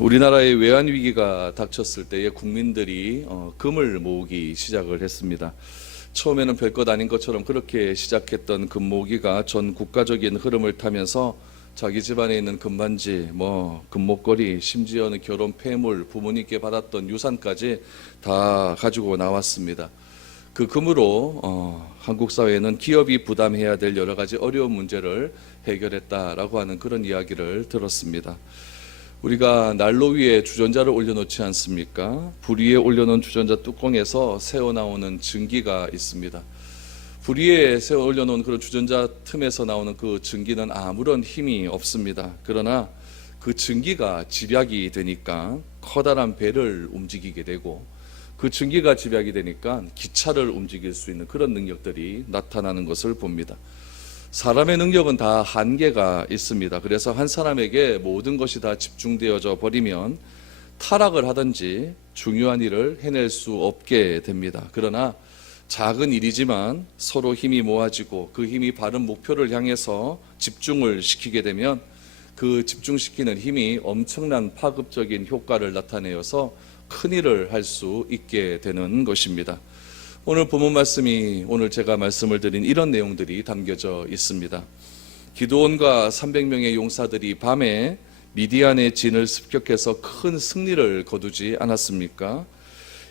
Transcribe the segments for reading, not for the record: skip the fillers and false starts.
우리나라의 외환 위기가 닥쳤을 때에 국민들이 금을 모으기 시작을 했습니다. 처음에는 별것 아닌 것처럼 그렇게 시작했던 금 모으기가 전 국가적인 흐름을 타면서 자기 집안에 있는 금반지, 금목걸이, 심지어는 결혼 폐물, 부모님께 받았던 유산까지 다 가지고 나왔습니다. 그 금으로 한국 사회는 기업이 부담해야 될 여러 가지 어려운 문제를 해결했다라고 하는 그런 이야기를 들었습니다. 우리가 난로 위에 주전자를 올려놓지 않습니까? 불 위에 올려놓은 주전자 뚜껑에서 새어나오는 증기가 있습니다. 불 위에 새어 올려놓은 그런 주전자 틈에서 나오는 그 증기는 아무런 힘이 없습니다. 그러나 그 증기가 집약이 되니까 커다란 배를 움직이게 되고, 그 증기가 집약이 되니까 기차를 움직일 수 있는 그런 능력들이 나타나는 것을 봅니다. 사람의 능력은 다 한계가 있습니다. 그래서 한 사람에게 모든 것이 다 집중되어져 버리면 타락을 하든지 중요한 일을 해낼 수 없게 됩니다. 그러나 작은 일이지만 서로 힘이 모아지고 그 힘이 바른 목표를 향해서 집중을 시키게 되면 그 집중시키는 힘이 엄청난 파급적인 효과를 나타내어서 큰 일을 할 수 있게 되는 것입니다. 오늘 본문 말씀이, 오늘 제가 말씀을 드린 이런 내용들이 담겨져 있습니다. 기드온과 300명의 용사들이 밤에 미디안의 진을 습격해서 큰 승리를 거두지 않았습니까?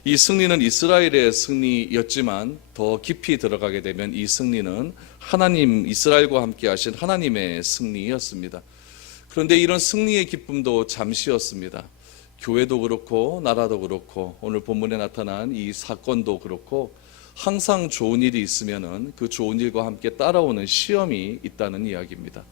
이 승리는 이스라엘의 승리였지만 더 깊이 들어가게 되면 이 승리는 하나님, 이스라엘과 함께 하신 하나님의 승리였습니다. 그런데 이런 승리의 기쁨도 잠시였습니다. 교회도 그렇고 나라도 그렇고 오늘 본문에 나타난 이 사건도 그렇고 항상 좋은 일이 있으면은 그 좋은 일과 함께 따라오는 시험이 있다는 이야기입니다.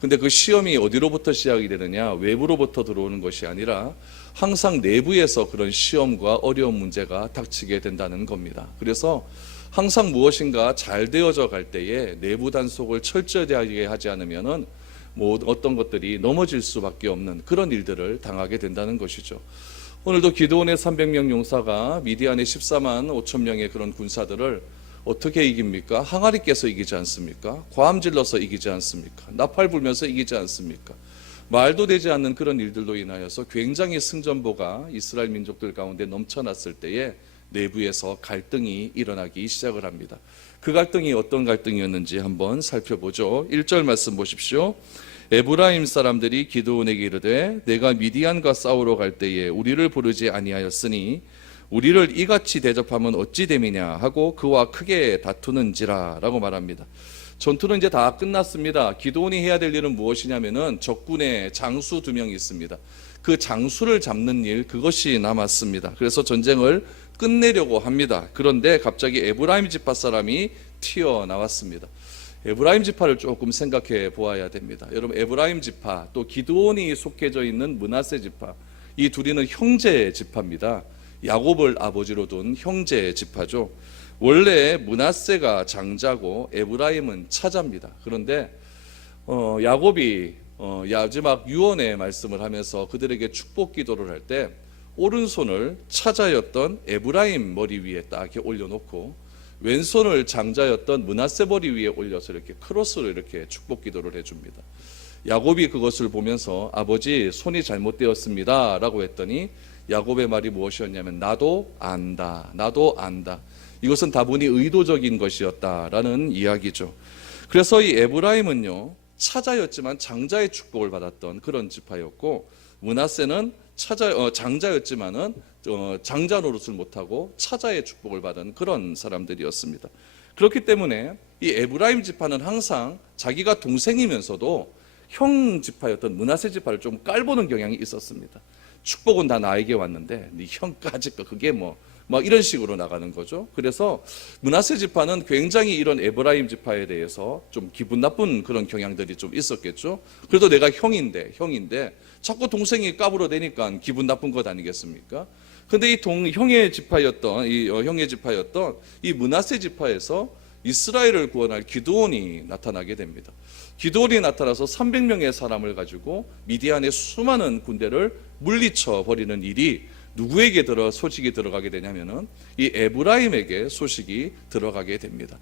근데 그 시험이 어디로부터 시작이 되느냐? 외부로부터 들어오는 것이 아니라 항상 내부에서 그런 시험과 어려운 문제가 닥치게 된다는 겁니다. 그래서 항상 무엇인가 잘 되어져 갈 때에 내부 단속을 철저하게 하지 않으면은 어떤 것들이 넘어질 수밖에 없는 그런 일들을 당하게 된다는 것이죠. 오늘도 기드온의 300명 용사가 미디안의 14만 5천 명의 그런 군사들을 어떻게 이깁니까? 항아리 깨서 이기지 않습니까? 과암 질러서 이기지 않습니까? 나팔 불면서 이기지 않습니까? 말도 되지 않는 그런 일들로 인하여서 굉장히 승전보가 이스라엘 민족들 가운데 넘쳐났을 때에 내부에서 갈등이 일어나기 시작을 합니다. 그 갈등이 어떤 갈등이었는지 한번 살펴보죠. 1절 말씀 보십시오. 에브라임 사람들이 기드온에게 이르되 내가 미디안과 싸우러 갈 때에 우리를 부르지 아니하였으니 우리를 이같이 대접하면 어찌 됨이냐 하고 그와 크게 다투는지라 라고 말합니다. 전투는 이제 다 끝났습니다. 기드온이 해야 될 일은 무엇이냐면은 적군의 장수 2명이 있습니다. 그 장수를 잡는 일, 그것이 남았습니다. 그래서 전쟁을 끝내려고 합니다. 그런데 갑자기 에브라임 지파 사람이 튀어나왔습니다. 에브라임 지파를 조금 생각해 보아야 됩니다. 여러분, 에브라임 지파 또 기드온이 속해져 있는 므낫세 지파, 이 둘이는 형제 지파입니다. 야곱을 아버지로 둔 형제 지파죠. 원래 므낫세가 장자고 에브라임은 차자입니다. 그런데 야곱이 마지막 유언의 말씀을 하면서 그들에게 축복 기도를 할 때 오른손을 차자였던 에브라임 머리 위에 딱 이렇게 올려놓고 왼손을 장자였던 므낫세 머리 위에 올려서 이렇게 크로스로 이렇게 축복 기도를 해줍니다. 야곱이 그것을 보면서 아버지, 손이 잘못되었습니다 라고 했더니 야곱의 말이 무엇이었냐면 나도 안다, 나도 안다. 이것은 다분히 의도적인 것이었다라는 이야기죠. 그래서 이 에브라임은요, 차자였지만 장자의 축복을 받았던 그런 지파였고, 므낫세는 장자였지만은 장자 노릇을 못하고 차자의 축복을 받은 그런 사람들이었습니다. 그렇기 때문에 이 에브라임 지파는 항상 자기가 동생이면서도 형 지파였던 므낫세 지파를 좀 깔보는 경향이 있었습니다. 축복은 다 나에게 왔는데 네 형까지 거 그게 막 이런 식으로 나가는 거죠. 그래서 므낫세 지파는 굉장히 이런 에브라임 지파에 대해서 좀 기분 나쁜 그런 경향들이 좀 있었겠죠. 그래도 내가 형인데 자꾸 동생이 까불어대니까 기분 나쁜 것 아니겠습니까? 근데 이 형의 지파였던 이 므낫세 지파에서 이스라엘을 구원할 기드온이 나타나게 됩니다. 기드온이 나타나서 300명의 사람을 가지고 미디안의 수많은 군대를 물리쳐 버리는 일이 누구에게 소식이 들어가게 되냐면은 이 에브라임에게 소식이 들어가게 됩니다.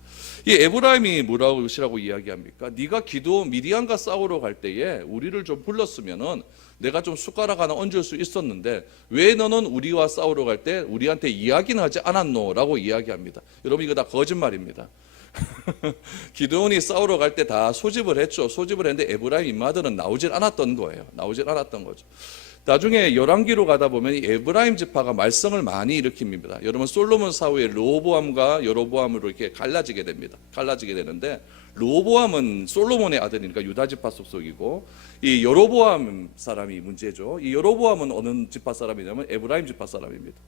이 에브라임이 뭐라고 이야기합니까? 네가 미디안과 싸우러 갈 때에 우리를 좀 불렀으면은 내가 좀 숟가락 하나 얹을 수 있었는데 왜 너는 우리와 싸우러 갈 때 우리한테 이야기는 하지 않았노? 라고 이야기합니다. 여러분 이거 다 거짓말입니다. 기드온이 싸우러 갈 때 다 소집을 했죠. 소집을 했는데 에브라임 인마들은 나오질 않았던 거예요. 나오질 않았던 거죠. 나중에 열왕기로 가다 보면 이 에브라임 지파가 말썽을 많이 일으킵니다. 여러분 솔로몬 사후에 르호보암과 여로보암으로 이렇게 갈라지게 됩니다. 갈라지게 되는데 르호보암은 솔로몬의 아들이니까 유다 지파 소속이고 이 여로보암 사람이 문제죠. 이 여로보암은 어느 지파 사람이냐면 에브라임 지파 사람입니다.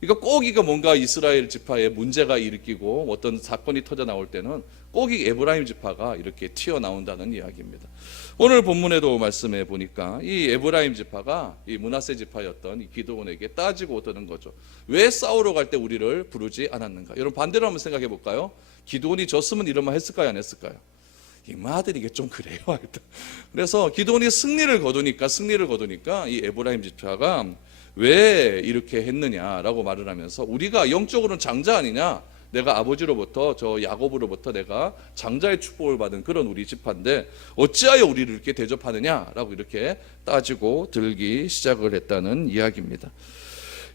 그러니까 꼭 이거 뭔가 이스라엘 지파에 문제가 일으키고 어떤 사건이 터져 나올 때는 꼭 이 에브라임 지파가 이렇게 튀어나온다는 이야기입니다. 오늘 본문에도 말씀해 보니까 이 에브라임 지파가 이 므낫세 지파였던 이 기드온에게 따지고 오더는 거죠. 왜 싸우러 갈 때 우리를 부르지 않았는가? 여러분 반대로 한번 생각해 볼까요? 기드온이 졌으면 이런 말 했을까요? 안 했을까요? 이 마들이 이게 좀 그래요. 그래서 기드온이 승리를 거두니까 이 에브라임 지파가 왜 이렇게 했느냐라고 말을 하면서 우리가 영적으로는 장자 아니냐? 내가 아버지로부터 저 야곱으로부터 내가 장자의 축복을 받은 그런 우리 지파인데 어찌하여 우리를 이렇게 대접하느냐라고 이렇게 따지고 들기 시작을 했다는 이야기입니다.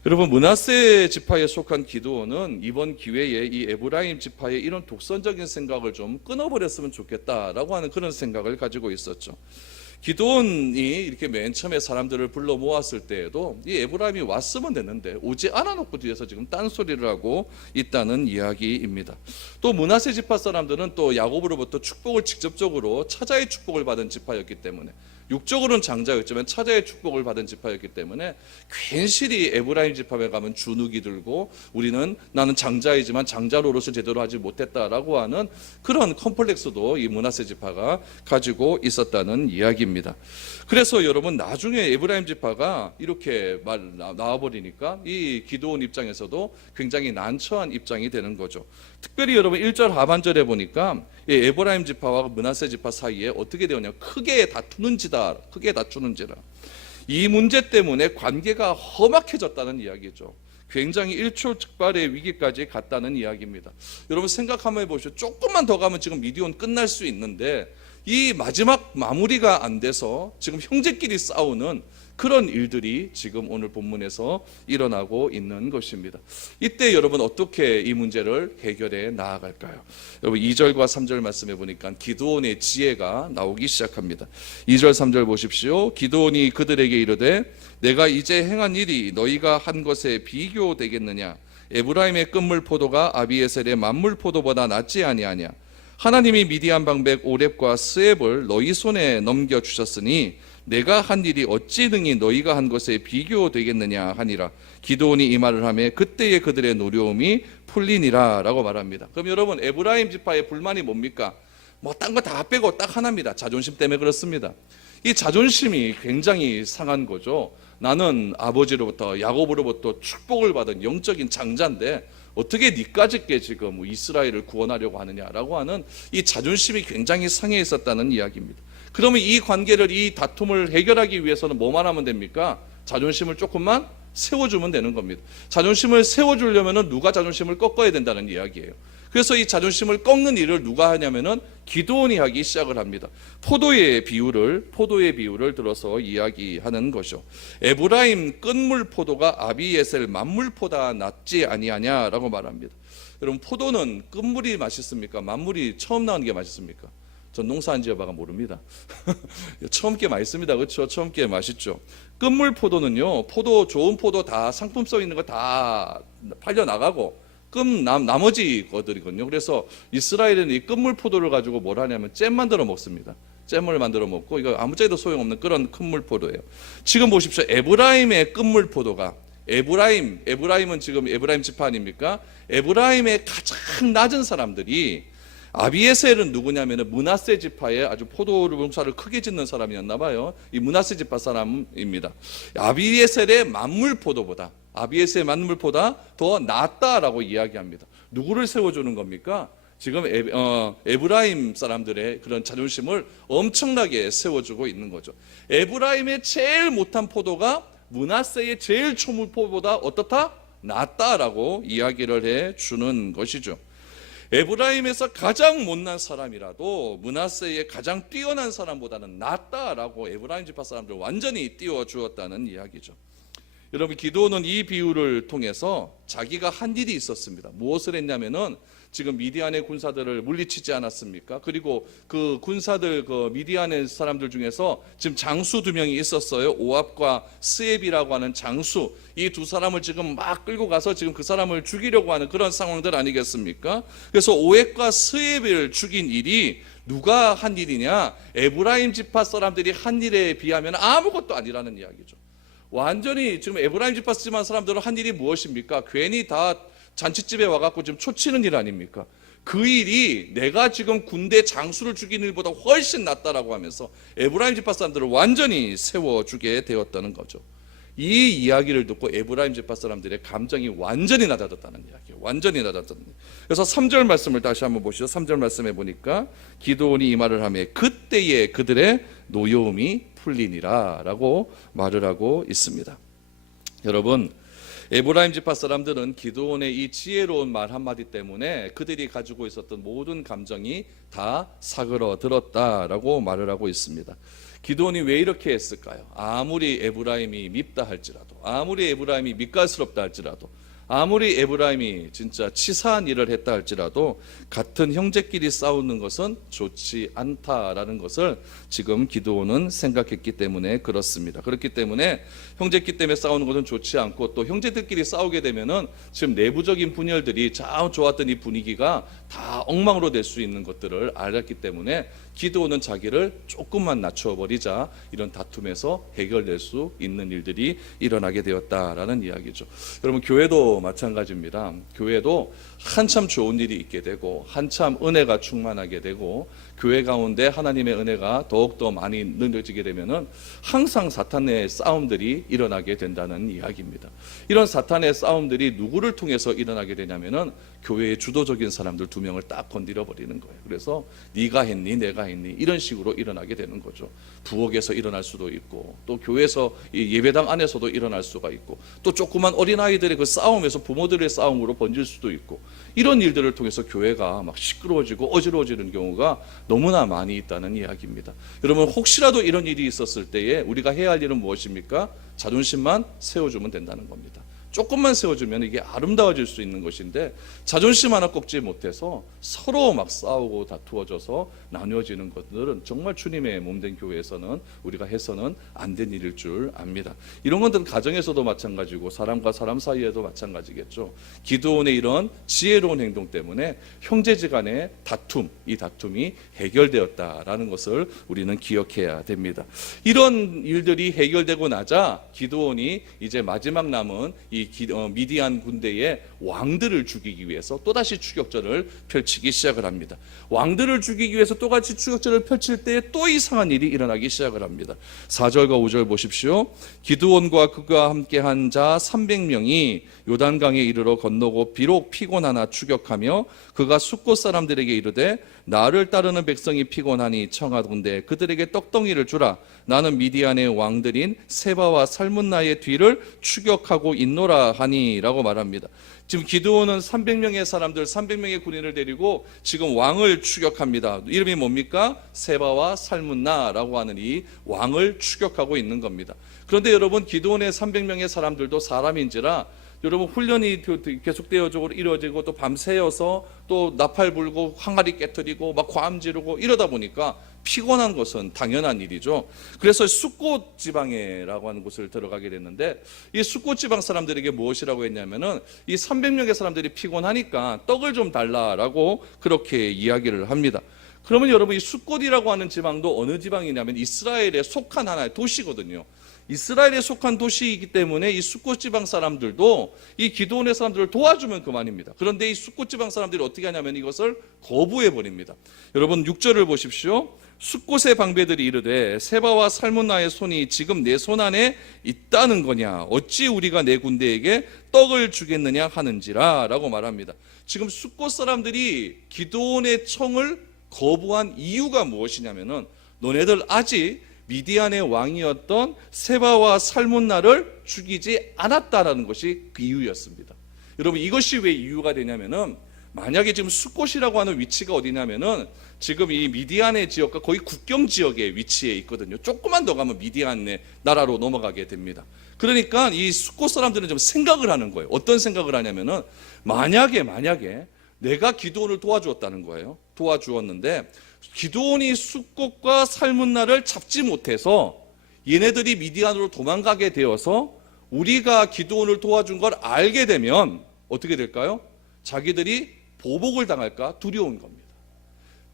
여러분 므낫세 지파에 속한 기드온은 이번 기회에 이 에브라임 지파의 이런 독선적인 생각을 좀 끊어버렸으면 좋겠다라고 하는 그런 생각을 가지고 있었죠. 기드온이 이렇게 맨 처음에 사람들을 불러 모았을 때에도 이 에브라임이 왔으면 됐는데 오지 않아놓고 뒤에서 지금 딴소리를 하고 있다는 이야기입니다. 또 므낫세 지파 사람들은 또 야곱으로부터 축복을 직접적으로 차자의 축복을 받은 지파였기 때문에 육적으로는 장자였지만 차자의 축복을 받은 지파였기 때문에 괜시리 에브라임 지파에 가면 주눅이 들고 나는 장자이지만 장자 노릇을 제대로 하지 못했다라고 하는 그런 컴플렉스도 이 므낫세 지파가 가지고 있었다는 이야기입니다. 그래서 여러분 나중에 에브라임 지파가 이렇게 나와버리니까 이 기드온 입장에서도 굉장히 난처한 입장이 되는 거죠. 특별히 여러분 1절 하반절에 보니까 에브라임 지파와 므낫세 지파 사이에 어떻게 되었냐, 크게 다투는지라. 이 문제 때문에 관계가 험악해졌다는 이야기죠. 굉장히 일촉즉발의 위기까지 갔다는 이야기입니다. 여러분 생각 한번 해보시죠. 조금만 더 가면 지금 미디온 끝날 수 있는데 이 마지막 마무리가 안 돼서 지금 형제끼리 싸우는 그런 일들이 지금 오늘 본문에서 일어나고 있는 것입니다. 이때 여러분 어떻게 이 문제를 해결해 나아갈까요? 여러분 2절과 3절 말씀해 보니까 기드온의 지혜가 나오기 시작합니다. 2절 3절 보십시오. 기드온이 그들에게 이르되 내가 이제 행한 일이 너희가 한 것에 비교되겠느냐? 에브라임의 끝물 포도가 아비에셀의 만물 포도보다 낫지 아니하냐? 하나님이 미디안 방백 오렙과 스앱을 너희 손에 넘겨주셨으니 내가 한 일이 어찌 능히 너희가 한 것에 비교되겠느냐 하니라. 기드온이 이 말을 하며 그때의 그들의 노려움이 풀리니라 라고 말합니다. 그럼 여러분 에브라임 지파의 불만이 뭡니까? 딴 거 다 빼고 딱 하나입니다. 자존심 때문에 그렇습니다. 이 자존심이 굉장히 상한 거죠. 나는 아버지로부터 야곱으로부터 축복을 받은 영적인 장자인데 어떻게 니까짓게 지금 이스라엘을 구원하려고 하느냐라고 하는 이 자존심이 굉장히 상해 있었다는 이야기입니다. 그러면 이 관계를, 이 다툼을 해결하기 위해서는 뭐만 하면 됩니까? 자존심을 조금만 세워주면 되는 겁니다. 자존심을 세워주려면 누가 자존심을 꺾어야 된다는 이야기예요. 그래서 이 자존심을 꺾는 일을 누가 하냐면은 기드온이 하기 시작을 합니다. 포도의 비유를 들어서 이야기하는 것이죠. 에브라임 끝물 포도가 아비에셀 만물 포도가 낫지 아니하냐라고 말합니다. 여러분 포도는 끝물이 맛있습니까? 만물이 처음 나오는 게 맛있습니까? 전 농사 안 지어봐가 모릅니다. 처음 게 맛있습니다. 그렇죠? 처음 게 맛있죠. 끝물 포도는요, 좋은 포도 다 상품성 있는 거 다 팔려 나가고 나머지 것들이거든요. 그래서 이스라엘은 이 끝물 포도를 가지고 뭘 하냐면 잼 만들어 먹습니다. 잼을 만들어 먹고 이거 아무짝에도 소용없는 그런 끝물 포도예요. 지금 보십시오. 에브라임의 끝물 포도가 에브라임은 지금 에브라임 지파 아닙니까? 에브라임의 가장 낮은 사람들이 아비에셀은 누구냐면은 므낫세 지파의 아주 포도 농사를 크게 짓는 사람이었나 봐요. 이 므낫세 지파 사람입니다. 아비에셀의 만물 포도보다 더 낫다라고 이야기합니다. 누구를 세워주는 겁니까? 지금 에브라임 사람들의 그런 자존심을 엄청나게 세워주고 있는 거죠. 에브라임의 제일 못한 포도가 므낫세의 제일 초물포보다 어떻다? 낫다라고 이야기를 해 주는 것이죠. 에브라임에서 가장 못난 사람이라도 므낫세의 가장 뛰어난 사람보다는 낫다라고 에브라임 지파 사람들 완전히 띄워주었다는 이야기죠. 여러분, 기드온은 이 비유를 통해서 자기가 한 일이 있었습니다. 무엇을 했냐면은 지금 미디안의 군사들을 물리치지 않았습니까? 그리고 그 군사들, 그 미디안의 사람들 중에서 지금 장수 2명이 있었어요. 오압과 스앱이라고 하는 장수. 이 두 사람을 지금 막 끌고 가서 지금 그 사람을 죽이려고 하는 그런 상황들 아니겠습니까? 그래서 오압과 스앱을 죽인 일이 누가 한 일이냐? 에브라임 지파 사람들이 한 일에 비하면 아무것도 아니라는 이야기죠. 완전히 지금 에브라임 지파 사람들은 한 일이 무엇입니까? 괜히 다 잔치집에 와갖고 지금 초치는 일 아닙니까? 그 일이 내가 지금 군대 장수를 죽이는 일보다 훨씬 낫다라고 하면서 에브라임 지파 사람들을 완전히 세워주게 되었다는 거죠. 이 이야기를 듣고 에브라임 지파 사람들의 감정이 완전히 낮아졌다는 이야기예요. 완전히 낮아졌다는 이야기. 그래서 3절 말씀을 다시 한번 보시죠. 3절 말씀해 보니까 기드온이 이 말을 하며 그때에 그들의 노여움이 풀리니라 라고 말을 하고 있습니다. 여러분, 에브라임 지파 사람들은 기드온의 이 지혜로운 말 한마디 때문에 그들이 가지고 있었던 모든 감정이 다 사그러들었다라고 말을 하고 있습니다. 기드온이 왜 이렇게 했을까요? 아무리 에브라임이 밉다 할지라도, 아무리 에브라임이 밉갈스럽다 할지라도, 아무리 에브라임이 진짜 치사한 일을 했다 할지라도 같은 형제끼리 싸우는 것은 좋지 않다라는 것을 지금 기드온은 생각했기 때문에 그렇습니다. 그렇기 때문에 형제끼리 때문에 싸우는 것은 좋지 않고 또 형제들끼리 싸우게 되면은 지금 내부적인 분열들이 참 좋았던 이 분위기가 다 엉망으로 될 수 있는 것들을 알았기 때문에 기드온은 자기를 조금만 낮춰버리자 이런 다툼에서 해결될 수 있는 일들이 일어나게 되었다라는 이야기죠. 여러분, 교회도 마찬가지입니다. 교회도 한참 좋은 일이 있게 되고 한참 은혜가 충만하게 되고 교회 가운데 하나님의 은혜가 더욱더 많이 늘어지게 되면은 항상 사탄의 싸움들이 일어나게 된다는 이야기입니다. 이런 사탄의 싸움들이 누구를 통해서 일어나게 되냐면은 교회의 주도적인 사람들 2명을 딱 건드려 버리는 거예요. 그래서 네가 했니 내가 했니 이런 식으로 일어나게 되는 거죠. 부엌에서 일어날 수도 있고 또 교회에서 예배당 안에서도 일어날 수가 있고 또 조그만 어린아이들의 그 싸움에서 부모들의 싸움으로 번질 수도 있고 이런 일들을 통해서 교회가 막 시끄러워지고 어지러워지는 경우가 너무나 많이 있다는 이야기입니다. 여러분, 혹시라도 이런 일이 있었을 때에 우리가 해야 할 일은 무엇입니까? 자존심만 세워주면 된다는 겁니다. 조금만 세워주면 이게 아름다워질 수 있는 것인데 자존심 하나 꺾지 못해서 서로 막 싸우고 다투어져서 나뉘어지는 것들은 정말 주님의 몸된 교회에서는 우리가 해서는 안 된 일일 줄 압니다. 이런 것들은 가정에서도 마찬가지고 사람과 사람 사이에도 마찬가지겠죠. 기드온의 이런 지혜로운 행동 때문에 형제지간의 다툼, 이 다툼이 해결되었다라는 것을 우리는 기억해야 됩니다. 이런 일들이 해결되고 나자 기드온이 이제 마지막 남은 이 미디안 군대의 왕들을 죽이기 위해서 또다시 추격전을 펼치기 시작을 합니다. 왕들을 죽이기 위해서 또다시 추격전을 펼칠 때 또 이상한 일이 일어나기 시작을 합니다. 4절과 5절 보십시오. 기드온과 그가 함께한 자 300명이 요단강에 이르러 건너고 비록 피곤하나 추격하며 그가 숫곳 사람들에게 이르되 나를 따르는 백성이 피곤하니 청하건대 그들에게 떡덩이를 주라. 나는 미디안의 왕들인 세바와 살문나의 뒤를 추격하고 있노라 하니 라고 말합니다. 지금 기드온은 300명의 사람들, 300명의 군인을 데리고 지금 왕을 추격합니다. 이름이 뭡니까? 세바와 살문나라고 하는 이 왕을 추격하고 있는 겁니다. 그런데 여러분, 기드온의 300명의 사람들도 사람인지라 여러분, 훈련이 계속되어지고 이루어지고 또 밤새여서 또 나팔 불고 항아리 깨트리고 막 과음 지르고 이러다 보니까 피곤한 것은 당연한 일이죠. 그래서 숫곳 지방에라고 하는 곳을 들어가게 됐는데 이 숫곳 지방 사람들에게 무엇이라고 했냐면은 이 300명의 사람들이 피곤하니까 떡을 좀 달라라고 그렇게 이야기를 합니다. 그러면 여러분, 이 숫곳이라고 하는 지방도 어느 지방이냐면 이스라엘에 속한 하나의 도시거든요. 이스라엘에 속한 도시이기 때문에 이 숫곳 지방 사람들도 이 기드온의 사람들을 도와주면 그만입니다. 그런데 이 숫곳 지방 사람들이 어떻게 하냐면 이것을 거부해 버립니다. 여러분, 6절을 보십시오. 숫곳의 방배들이 이르되 세바와 살문나의 손이 지금 내 손 안에 있다는 거냐, 어찌 우리가 내 군대에게 떡을 주겠느냐 하는지라 라고 말합니다. 지금 숫곳 사람들이 기드온의 청을 거부한 이유가 무엇이냐면은 너네들 아직 미디안의 왕이었던 세바와 살문나를 죽이지 않았다라는 것이 그 이유였습니다. 여러분, 이것이 왜 이유가 되냐면은, 만약에 지금 숫곳이라고 하는 위치가 어디냐면은 지금 이 미디안의 지역과 거의 국경 지역에 위치해 있거든요. 조금만 더 가면 미디안의 나라로 넘어가게 됩니다. 그러니까 이 숫곳 사람들은 좀 생각을 하는 거예요. 어떤 생각을 하냐면은, 만약에 내가 기드온을 도와주었다는 거예요. 도와주었는데 기드온이 숫곳과 살문나를 잡지 못해서 얘네들이 미디안으로 도망가게 되어서 우리가 기드온을 도와준 걸 알게 되면 어떻게 될까요? 자기들이 보복을 당할까 두려운 겁니다.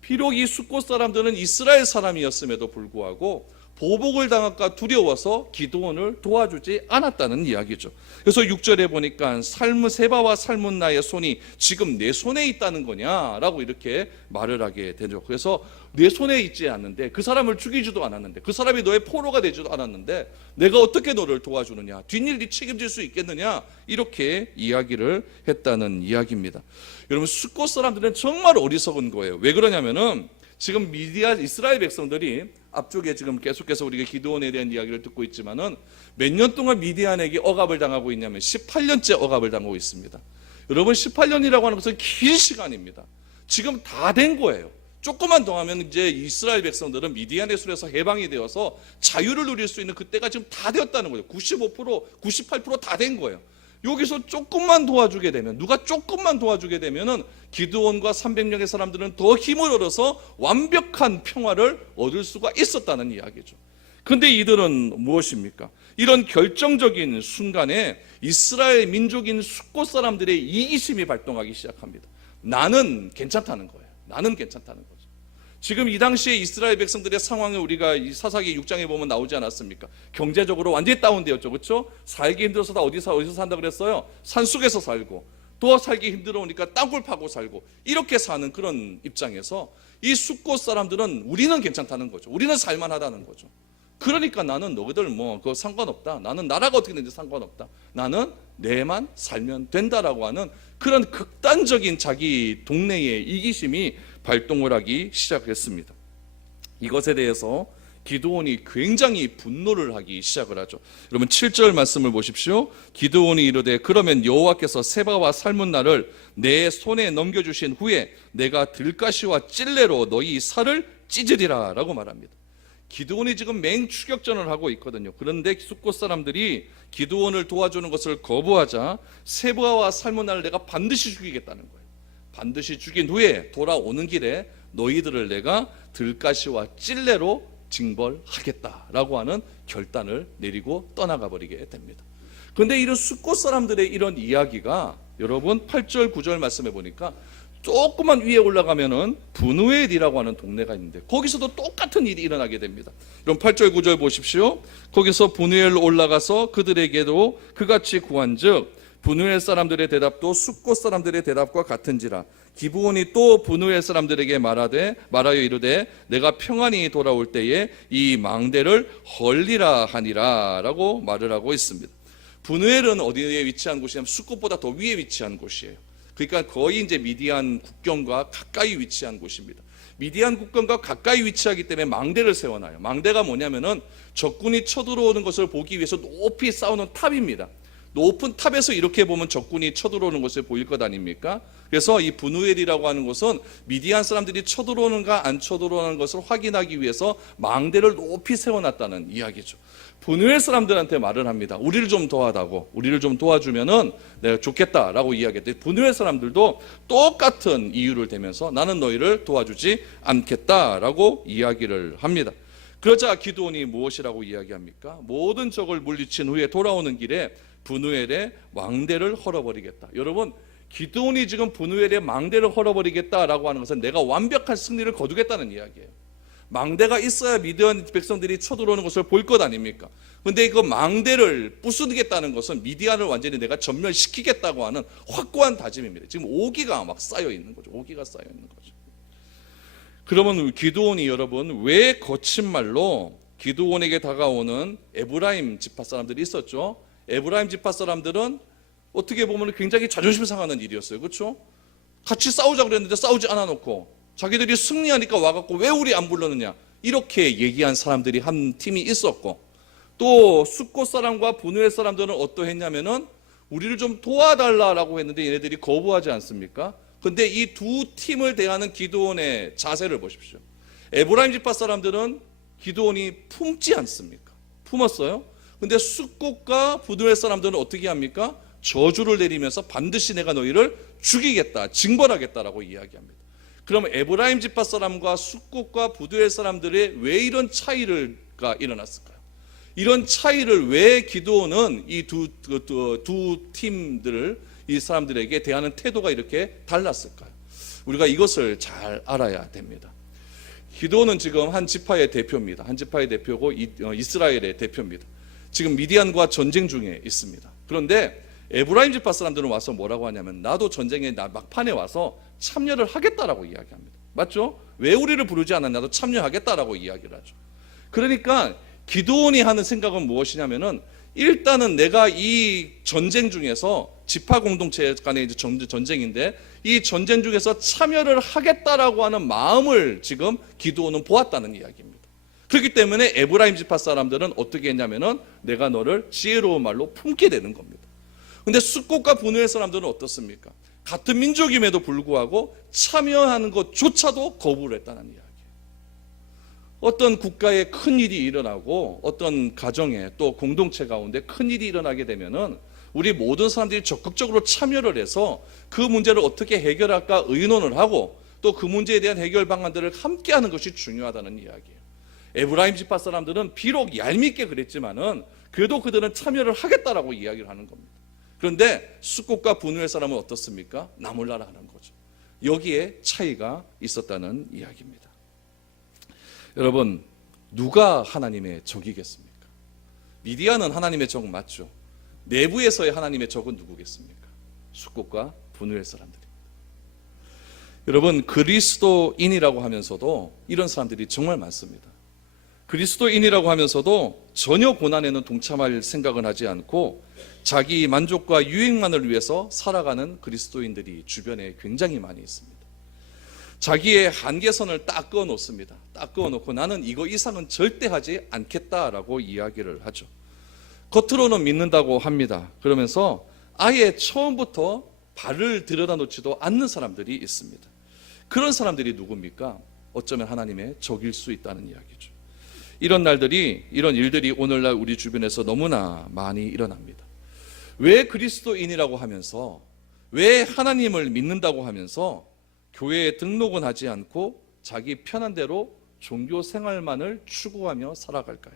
비록 이 숫곳 사람들은 이스라엘 사람이었음에도 불구하고 보복을 당할까 두려워서 기드온을 도와주지 않았다는 이야기죠. 그래서 6절에 보니까 세바와 살문나의 손이 지금 내 손에 있다는 거냐라고 이렇게 말을 하게 되죠. 그래서 내 손에 있지 않는데, 그 사람을 죽이지도 않았는데, 그 사람이 너의 포로가 되지도 않았는데 내가 어떻게 너를 도와주느냐, 뒷일 네 책임질 수 있겠느냐, 이렇게 이야기를 했다는 이야기입니다. 여러분, 숫곳 사람들은 정말 어리석은 거예요. 왜 그러냐면은 지금 이스라엘 백성들이 앞쪽에 지금 계속해서 우리가 기드온에 대한 이야기를 듣고 있지만은 몇 년 동안 미디안에게 억압을 당하고 있냐면 18년째 억압을 당하고 있습니다. 여러분, 18년이라고 하는 것은 긴 시간입니다. 지금 다 된 거예요. 조금만 더 하면 이제 이스라엘 백성들은 미디안의 손에서 해방이 되어서 자유를 누릴 수 있는 그때가 지금 다 되었다는 거예요. 95%, 98% 다 된 거예요. 여기서 조금만 도와주게 되면, 누가 조금만 도와주게 되면은 기드온과 300명의 사람들은 더 힘을 얻어서 완벽한 평화를 얻을 수가 있었다는 이야기죠. 근데 이들은 무엇입니까? 이런 결정적인 순간에 이스라엘 민족인 숫곳 사람들의 이기심이 발동하기 시작합니다. 나는 괜찮다는 거예요. 나는 괜찮다는 거죠. 지금 이 당시에 이스라엘 백성들의 상황을 우리가 이 사사기 6장에 보면 나오지 않았습니까? 경제적으로 완전히 다운되었죠. 그렇죠? 살기 힘들어서 다 어디서 산다 그랬어요? 산속에서 살고, 또 살기 힘들어오니까 땅굴 파고 살고, 이렇게 사는 그런 입장에서 이 숫곳 사람들은 우리는 괜찮다는 거죠. 우리는 살만하다는 거죠. 그러니까 나는 너희들 그거 상관없다. 나는 나라가 어떻게 되는지 상관없다. 나는 내만 살면 된다라고 하는 그런 극단적인 자기 동네의 이기심이 발동을 하기 시작했습니다. 이것에 대해서 기드온이 굉장히 분노를 하기 시작을 하죠. 여러분, 7절 말씀을 보십시오. 기드온이 이르되 그러면 여호와께서 세바와 살문나를 내 손에 넘겨주신 후에 내가 들가시와 찔레로 너희 살을 찢으리라 라고 말합니다. 기드온이 지금 맹추격전을 하고 있거든요. 그런데 숫곳 사람들이 기드온을 도와주는 것을 거부하자 세바와 살문나를 내가 반드시 죽이겠다는 거예요. 반드시 죽인 후에 돌아오는 길에 너희들을 내가 들가시와 찔레로 징벌하겠다라고 하는 결단을 내리고 떠나가 버리게 됩니다. 그런데 이런 숫곳 사람들의 이런 이야기가 여러분 8절 9절 말씀해 보니까 조금만 위에 올라가면은 브누엘이라고 하는 동네가 있는데 거기서도 똑같은 일이 일어나게 됩니다. 그럼 8절 9절 보십시오. 거기서 브누엘로 올라가서 그들에게도 그같이 구한즉 브누엘 사람들의 대답도 숫곳 사람들의 대답과 같은지라. 기브온이 또 브누엘 사람들에게 말하여 이르되 내가 평안히 돌아올 때에 이 망대를 헐리라 하니라 라고 말을 하고 있습니다. 브누엘은 어디에 위치한 곳이냐면 숫곳보다 더 위에 위치한 곳이에요. 그러니까 거의 이제 미디안 국경과 가까이 위치한 곳입니다. 미디안 국경과 가까이 위치하기 때문에 망대를 세워놔요. 망대가 뭐냐면은 적군이 쳐들어오는 것을 보기 위해서 높이 쌓아놓은 탑입니다. 높은 탑에서 이렇게 보면 적군이 쳐들어오는 것을 보일 것 아닙니까? 그래서 이 브누엘이라고 하는 곳은 미디안 사람들이 쳐들어오는가 안 쳐들어오는 것을 확인하기 위해서 망대를 높이 세워놨다는 이야기죠. 브누엘 사람들한테 말을 합니다. 우리를 좀 도와다고, 우리를 좀 도와주면은 내가 좋겠다라고 이야기했더니 브누엘 사람들도 똑같은 이유를 대면서 나는 너희를 도와주지 않겠다라고 이야기를 합니다. 그러자 기드온이 무엇이라고 이야기합니까? 모든 적을 물리친 후에 돌아오는 길에 브누엘의 망대를 헐어버리겠다. 여러분, 기드온이 지금 브누엘의 망대를 헐어버리겠다라고 하는 것은 내가 완벽한 승리를 거두겠다는 이야기예요. 망대가 있어야 미디안 백성들이 쳐들어오는 것을 볼 것 아닙니까? 그런데 이거 망대를 부수겠다는 것은 미디안을 완전히 내가 전멸시키겠다고 하는 확고한 다짐입니다. 지금 오기가 막 쌓여 있는 거죠. 오기가 쌓여 있는 거죠. 그러면 기드온이 여러분 왜 거친 말로 기드온에게 다가오는 에브라임 지파 사람들이 있었죠. 에브라임 지파 사람들은 어떻게 보면 굉장히 자존심 상하는 일이었어요. 그렇죠? 같이 싸우자 그랬는데 싸우지 않아 놓고 자기들이 승리하니까 와갖고 왜 우리 안 불렀느냐, 이렇게 얘기한 사람들이 한 팀이 있었고, 또 숫곳 사람과 분우엘 사람들은 어떠했냐면은 우리를 좀 도와달라라고 했는데 얘네들이 거부하지 않습니까? 근데 이 두 팀을 대하는 기드온의 자세를 보십시오. 에브라임 지파 사람들은 기드온이 품지 않습니까? 품었어요. 근데 숫곳과 분우엘 사람들은 어떻게 합니까? 저주를 내리면서 반드시 내가 너희를 죽이겠다, 징벌하겠다라고 이야기합니다. 그럼 에브라임 지파 사람과 숫곳과 분우엘 사람들의 왜 이런 차이가 일어났을까요? 이런 차이를 왜 기드온은 이 두 팀들을 이 사람들에게 대하는 태도가 이렇게 달랐을까요? 우리가 이것을 잘 알아야 됩니다. 기드온은 지금 한 지파의 대표입니다. 한 지파의 대표고 이스라엘의 대표입니다. 지금 미디안과 전쟁 중에 있습니다. 그런데 에브라임 지파 사람들은 와서 뭐라고 하냐면 나도 전쟁의 막판에 와서 참여를 하겠다라고 이야기합니다. 맞죠? 왜 우리를 부르지 않았냐? 나도 참여하겠다라고 이야기를 하죠. 그러니까 기드온이 하는 생각은 무엇이냐면은 일단은 내가 이 전쟁 중에서 지파 공동체 간의 전쟁인데 이 전쟁 중에서 참여를 하겠다라고 하는 마음을 지금 기드온은 보았다는 이야기입니다. 그렇기 때문에 에브라임 지파 사람들은 어떻게 했냐면은 내가 너를 지혜로운 말로 품게 되는 겁니다. 근데 숫곳과 분우엘 사람들은 어떻습니까? 같은 민족임에도 불구하고 참여하는 것조차도 거부를 했다는 이야기예요. 어떤 국가에 큰 일이 일어나고 어떤 가정에 또 공동체 가운데 큰 일이 일어나게 되면은 우리 모든 사람들이 적극적으로 참여를 해서 그 문제를 어떻게 해결할까 의논을 하고 또 그 문제에 대한 해결 방안들을 함께 하는 것이 중요하다는 이야기예요. 에브라임 지파 사람들은 비록 얄밉게 그랬지만은 그래도 그들은 참여를 하겠다라고 이야기를 하는 겁니다. 그런데 숫곳과 분우엘 사람은 어떻습니까? 나 몰라라 하는 거죠. 여기에 차이가 있었다는 이야기입니다. 여러분, 누가 하나님의 적이겠습니까? 미디안은 하나님의 적 맞죠? 내부에서의 하나님의 적은 누구겠습니까? 숫곳과 분우엘 사람들입니다. 여러분, 그리스도인이라고 하면서도 이런 사람들이 정말 많습니다. 그리스도인이라고 하면서도 전혀 고난에는 동참할 생각은 하지 않고 자기 만족과 유익만을 위해서 살아가는 그리스도인들이 주변에 굉장히 많이 있습니다. 자기의 한계선을 딱 그어놓습니다. 딱 그어놓고 나는 이거 이상은 절대 하지 않겠다라고 이야기를 하죠. 겉으로는 믿는다고 합니다. 그러면서 아예 처음부터 발을 들여다놓지도 않는 사람들이 있습니다. 그런 사람들이 누굽니까? 어쩌면 하나님의 적일 수 있다는 이야기죠. 이런 일들이 오늘날 우리 주변에서 너무나 많이 일어납니다. 왜 그리스도인이라고 하면서, 왜 하나님을 믿는다고 하면서 교회에 등록은 하지 않고 자기 편한 대로 종교 생활만을 추구하며 살아갈까요?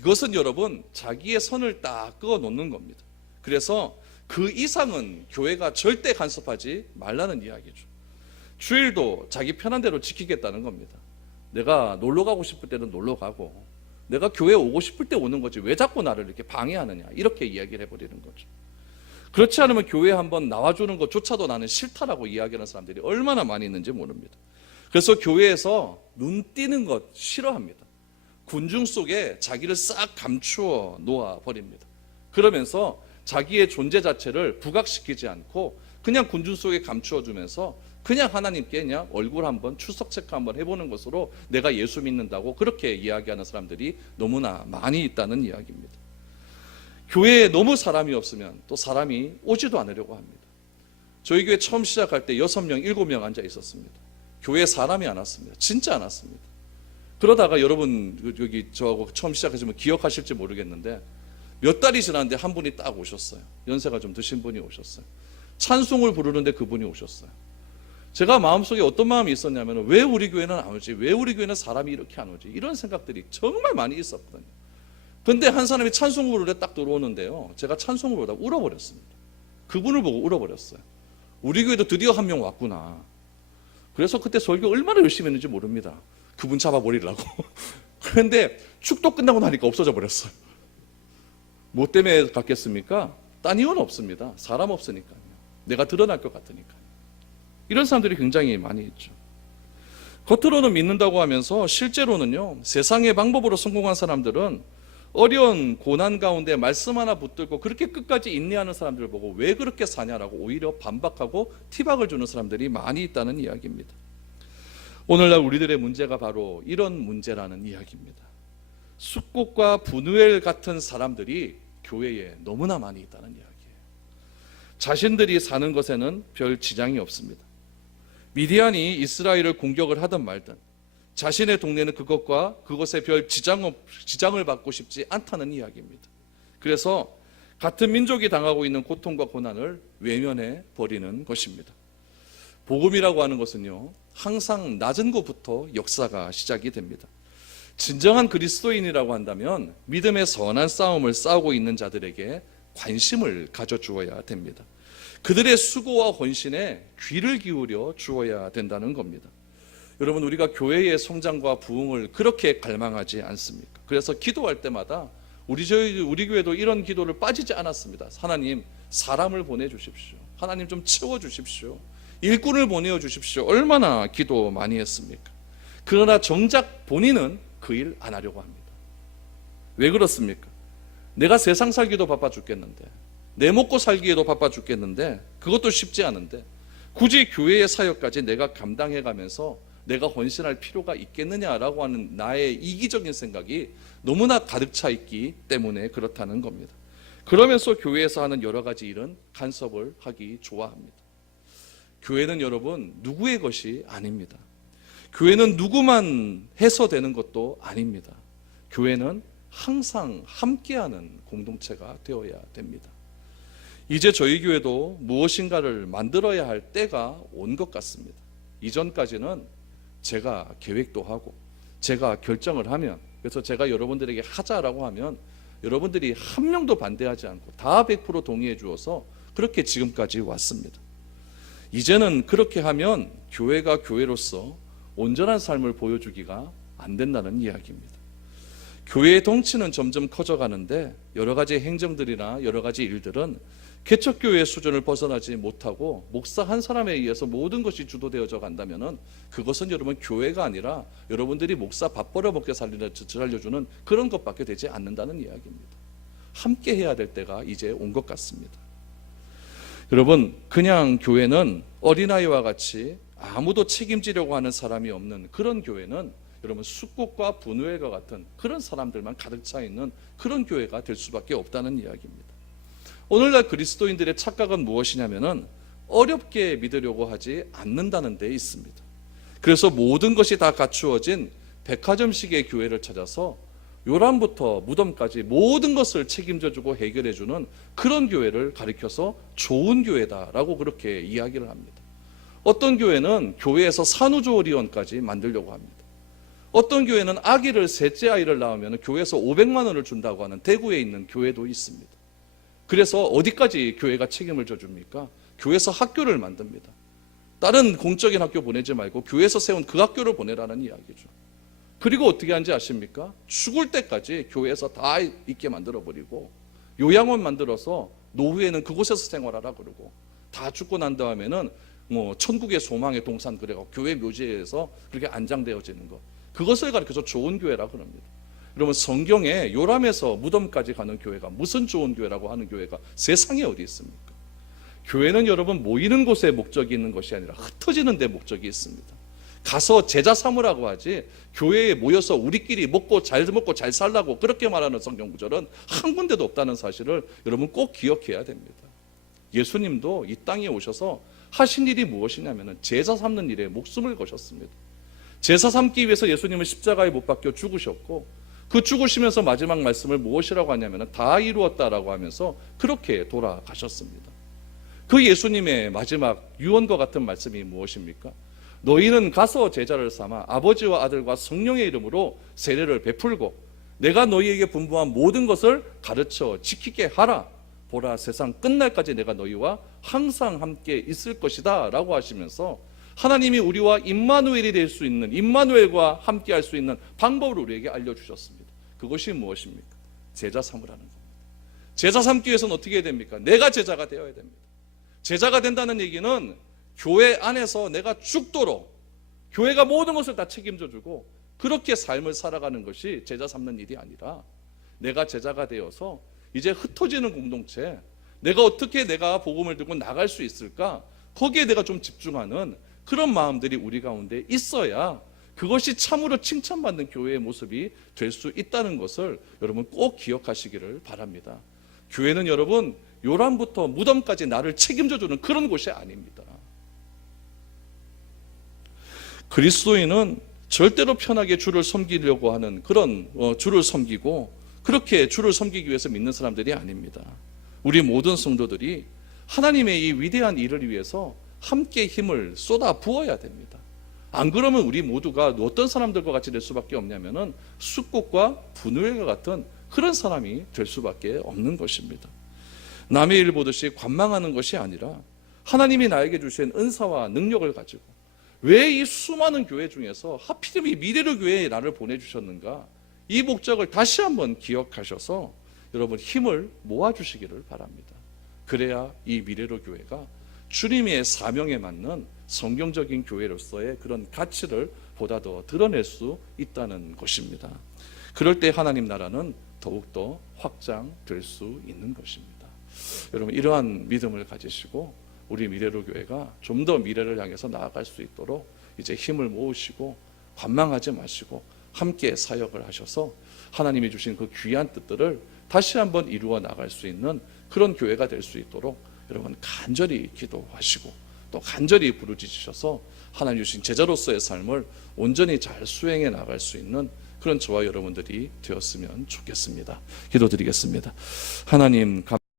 이것은 여러분 자기의 선을 딱 그어 놓는 겁니다. 그래서 그 이상은 교회가 절대 간섭하지 말라는 이야기죠. 주일도 자기 편한 대로 지키겠다는 겁니다. 내가 놀러 가고 싶을 때는 놀러 가고 내가 교회 오고 싶을 때 오는 거지 왜 자꾸 나를 이렇게 방해하느냐, 이렇게 이야기를 해버리는 거죠. 그렇지 않으면 교회에 한번 나와주는 것조차도 나는 싫다라고 이야기하는 사람들이 얼마나 많이 있는지 모릅니다. 그래서 교회에서 눈 띄는 것 싫어합니다. 군중 속에 자기를 싹 감추어 놓아버립니다. 그러면서 자기의 존재 자체를 부각시키지 않고 그냥 군중 속에 감추어주면서 그냥 하나님께 그냥 얼굴 한번 출석 체크 한번 해보는 것으로 내가 예수 믿는다고 그렇게 이야기하는 사람들이 너무나 많이 있다는 이야기입니다. 교회에 너무 사람이 없으면 또 사람이 오지도 않으려고 합니다. 저희 교회 처음 시작할 때 6명, 7명 앉아 있었습니다. 교회에 사람이 안 왔습니다. 진짜 안 왔습니다. 그러다가 여러분 여기 저하고 처음 시작하시면 기억하실지 모르겠는데 몇 달이 지났는데 한 분이 딱 오셨어요. 연세가 좀 드신 분이 오셨어요. 찬송을 부르는데 그분이 오셨어요. 제가 마음속에 어떤 마음이 있었냐면 왜 우리 교회는 안 오지? 왜 우리 교회는 사람이 이렇게 안 오지? 이런 생각들이 정말 많이 있었거든요. 근데 한 사람이 찬송을 부르러 딱 들어오는데요, 제가 찬송을 부르다가 울어버렸습니다. 그분을 보고 울어버렸어요. 우리 교회도 드디어 한 명 왔구나. 그래서 그때 설교 얼마나 열심히 했는지 모릅니다. 그분 잡아버리려고. 그런데 축도 끝나고 나니까 없어져 버렸어요. 뭐 때문에 갔겠습니까? 딴 이유는 없습니다. 사람 없으니까요. 내가 드러날 것 같으니까요. 이런 사람들이 굉장히 많이 있죠. 겉으로는 믿는다고 하면서 실제로는요, 세상의 방법으로 성공한 사람들은 어려운 고난 가운데 말씀 하나 붙들고 그렇게 끝까지 인내하는 사람들을 보고 왜 그렇게 사냐라고 오히려 반박하고 티박을 주는 사람들이 많이 있다는 이야기입니다. 오늘날 우리들의 문제가 바로 이런 문제라는 이야기입니다. 숫꽃과 분우엘 같은 사람들이 교회에 너무나 많이 있다는 이야기예요. 자신들이 사는 것에는 별 지장이 없습니다. 미디안이 이스라엘을 공격을 하든 말든 자신의 동네는 그것에 별 지장을 받고 싶지 않다는 이야기입니다. 그래서 같은 민족이 당하고 있는 고통과 고난을 외면해 버리는 것입니다. 복음이라고 하는 것은요, 항상 낮은 곳부터 역사가 시작이 됩니다. 진정한 그리스도인이라고 한다면 믿음의 선한 싸움을 싸우고 있는 자들에게 관심을 가져주어야 됩니다. 그들의 수고와 헌신에 귀를 기울여 주어야 된다는 겁니다. 여러분, 우리가 교회의 성장과 부흥을 그렇게 갈망하지 않습니까? 그래서 기도할 때마다 우리 교회도 이런 기도를 빠지지 않았습니다. 하나님, 사람을 보내주십시오. 하나님 좀 채워주십시오. 일꾼을 보내주십시오. 얼마나 기도 많이 했습니까? 그러나 정작 본인은 그 일 안 하려고 합니다. 왜 그렇습니까? 내가 세상 살기도 바빠 죽겠는데, 내 먹고 살기에도 바빠 죽겠는데, 그것도 쉽지 않은데 굳이 교회의 사역까지 내가 감당해가면서 내가 헌신할 필요가 있겠느냐라고 하는 나의 이기적인 생각이 너무나 가득 차 있기 때문에 그렇다는 겁니다. 그러면서 교회에서 하는 여러 가지 일은 간섭을 하기 좋아합니다. 교회는 여러분 누구의 것이 아닙니다. 교회는 누구만 해서 되는 것도 아닙니다. 교회는 항상 함께하는 공동체가 되어야 됩니다. 이제 저희 교회도 무엇인가를 만들어야 할 때가 온 것 같습니다. 이전까지는 제가 계획도 하고 제가 결정을 하면, 그래서 제가 여러분들에게 하자라고 하면 여러분들이 한 명도 반대하지 않고 다 100% 동의해 주어서 그렇게 지금까지 왔습니다. 이제는 그렇게 하면 교회가 교회로서 온전한 삶을 보여주기가 안 된다는 이야기입니다. 교회의 덩치는 점점 커져가는데 여러 가지 행정들이나 여러 가지 일들은 개척교회의 수준을 벗어나지 못하고 목사 한 사람에 의해서 모든 것이 주도되어져 간다면 그것은 여러분 교회가 아니라 여러분들이 목사 밥 벌어먹게 살려주는 그런 것밖에 되지 않는다는 이야기입니다. 함께 해야 될 때가 이제 온 것 같습니다. 여러분, 그냥 교회는 어린아이와 같이 아무도 책임지려고 하는 사람이 없는 그런 교회는 여러분 숫꽃과 분우엘과 같은 그런 사람들만 가득 차 있는 그런 교회가 될 수밖에 없다는 이야기입니다. 오늘날 그리스도인들의 착각은 무엇이냐면은 어렵게 믿으려고 하지 않는다는 데 있습니다. 그래서 모든 것이 다 갖추어진 백화점식의 교회를 찾아서 요람부터 무덤까지 모든 것을 책임져주고 해결해주는 그런 교회를 가리켜서 좋은 교회다라고 그렇게 이야기를 합니다. 어떤 교회는 교회에서 산후조리원까지 만들려고 합니다. 어떤 교회는 아기를 셋째 아이를 낳으면 교회에서 500만 원을 준다고 하는 대구에 있는 교회도 있습니다. 그래서 어디까지 교회가 책임을 져줍니까? 교회에서 학교를 만듭니다. 다른 공적인 학교 보내지 말고 교회에서 세운 그 학교를 보내라는 이야기죠. 그리고 어떻게 하는지 아십니까? 죽을 때까지 교회에서 다 있게 만들어버리고 요양원 만들어서 노후에는 그곳에서 생활하라 그러고 다 죽고 난 다음에는 천국의 소망의 동산 그래가 교회 묘지에서 그렇게 안장되어지는 것, 그것을 가리켜서 좋은 교회라 그럽니다. 여러분, 성경에 요람에서 무덤까지 가는 교회가 무슨 좋은 교회라고 하는 교회가 세상에 어디 있습니까? 교회는 여러분 모이는 곳에 목적이 있는 것이 아니라 흩어지는 데 목적이 있습니다. 가서 제자 삼으라고 하지 교회에 모여서 우리끼리 먹고 잘 살라고 그렇게 말하는 성경 구절은 한 군데도 없다는 사실을 여러분 꼭 기억해야 됩니다. 예수님도 이 땅에 오셔서 하신 일이 무엇이냐면 제자 삼는 일에 목숨을 거셨습니다. 제사 삼기 위해서 예수님은 십자가에 못 박혀 죽으셨고, 그 죽으시면서 마지막 말씀을 무엇이라고 하냐면 다 이루었다라고 하면서 그렇게 돌아가셨습니다. 그 예수님의 마지막 유언과 같은 말씀이 무엇입니까? 너희는 가서 제자를 삼아 아버지와 아들과 성령의 이름으로 세례를 베풀고 내가 너희에게 분부한 모든 것을 가르쳐 지키게 하라. 보라, 세상 끝날까지 내가 너희와 항상 함께 있을 것이다 라고 하시면서 하나님이 우리와 임마누엘이 될 수 있는, 임마누엘과 함께 할 수 있는 방법을 우리에게 알려주셨습니다. 그것이 무엇입니까? 제자 삼으라는 겁니다. 제자 삼기 위해서는 어떻게 해야 됩니까? 내가 제자가 되어야 됩니다. 제자가 된다는 얘기는 교회 안에서 내가 죽도록 교회가 모든 것을 다 책임져 주고 그렇게 삶을 살아가는 것이 제자 삼는 일이 아니라, 내가 제자가 되어서 이제 흩어지는 공동체, 내가 어떻게 내가 복음을 들고 나갈 수 있을까, 거기에 내가 좀 집중하는 그런 마음들이 우리 가운데 있어야 그것이 참으로 칭찬받는 교회의 모습이 될 수 있다는 것을 여러분 꼭 기억하시기를 바랍니다. 교회는 여러분 요람부터 무덤까지 나를 책임져주는 그런 곳이 아닙니다. 그리스도인은 절대로 편하게 주를 섬기려고 하는 그런 주를 섬기고 그렇게 주를 섬기기 위해서 믿는 사람들이 아닙니다. 우리 모든 성도들이 하나님의 이 위대한 일을 위해서 함께 힘을 쏟아 부어야 됩니다. 안 그러면 우리 모두가 어떤 사람들과 같이 될 수밖에 없냐면은 숫꽃과 분우회와 같은 그런 사람이 될 수밖에 없는 것입니다. 남의 일 보듯이 관망하는 것이 아니라 하나님이 나에게 주신 은사와 능력을 가지고 왜 이 수많은 교회 중에서 하필이면 이 미래로 교회에 나를 보내주셨는가, 이 목적을 다시 한번 기억하셔서 여러분 힘을 모아주시기를 바랍니다. 그래야 이 미래로 교회가 주님의 사명에 맞는 성경적인 교회로서의 그런 가치를 보다 더 드러낼 수 있다는 것입니다. 그럴 때 하나님 나라는 더욱더 확장될 수 있는 것입니다. 여러분 이러한 믿음을 가지시고 우리 미래로 교회가 좀 더 미래를 향해서 나아갈 수 있도록 이제 힘을 모으시고 관망하지 마시고 함께 사역을 하셔서 하나님이 주신 그 귀한 뜻들을 다시 한번 이루어 나갈 수 있는 그런 교회가 될 수 있도록 여러분 간절히 기도하시고 또 간절히 부르짖으셔서 하나님 주신 제자로서의 삶을 온전히 잘 수행해 나갈 수 있는 그런 저와 여러분들이 되었으면 좋겠습니다. 기도드리겠습니다. 하나님